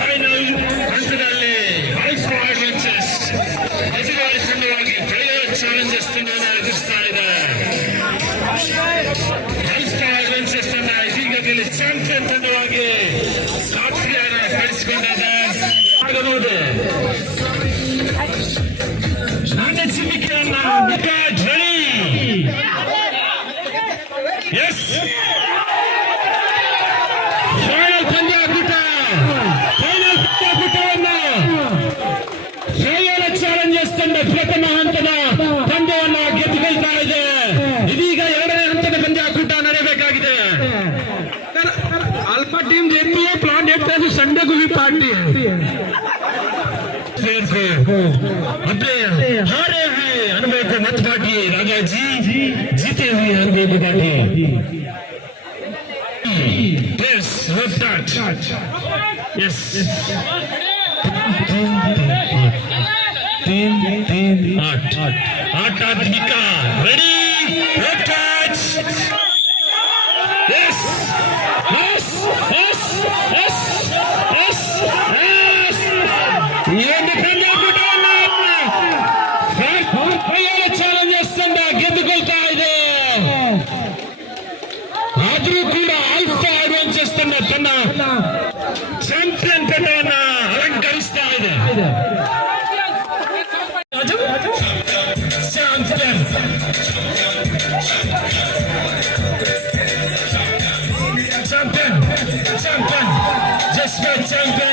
Final ಹಂತದಲ್ಲಿ challenges ಎದುರಿಸ್ತಾ ಇದೆ. ಇದೀಗ ಚಾಂಪಿಯನ್ ತಂಡವಾಗಿ ಸಾಕ್ಷಿಯನ್ನು ಕಳಿಸಿಕೊಂಡಿದೆ. ಆಗಬಹುದು ನನ್ನ ಚಿಮ್ಮಿಕೆಯನ್ನ ವಿಕೆಟ್ ರೆಡಿ. ಎಸ್ ಫೈನಲ್ ಪಂದ್ಯಾಕೂಟ, ಫೈನಲ್ ಪಂದ್ಯಾಕೂಟವನ್ನು ಫ್ರಯೋಲಾ ಚಾಲೆಂಜರ್ಸ್ ತಂಡ ಪ್ರಥಮ ಹಂತದ ಪಂದ್ಯವನ್ನು ಗೆದ್ದುಕೊಳ್ತಾ ಇದೆ. ಇದೀಗ ಎರಡನೇ ಹಂತದ ಪಂದ್ಯಾಕೂಟ ನಡೆಯಬೇಕಾಗಿದೆ. अल्फा टीम देखती है, प्लान देखता है, संडे को भी पार्टी है. अपने हारे हुए अनुभव को मत बांटिए राजा जी, जीते हुए अनुभव को बांटिए. Yes, hope that. Yes. Team 8 Adnika ready. Red touch. Yes. Yes. Yes. Yes. Yes. Yes. ये defender ಬಿಡೋಣ. ಫ್ರಯೋಲಾ ಚಾಲೆಂಜರ್ಸ್ ತಂಡ ಗೆದ್ದುಕೊಳ್ತಾ ಇದೆ. ಆದರೂ ಕೂಡ ಆಲ್ಫಾ ಅಡ್ವೆಂಚರ್ಸ್ ತಂಡ ತನ್ನ ಚಾಂಪಿಯನ್ ಪಟ್ಟವನ್ನ ಅಲಂಕರಿಸ್ತಾ ಇದೆ. Champion champion, just for champion.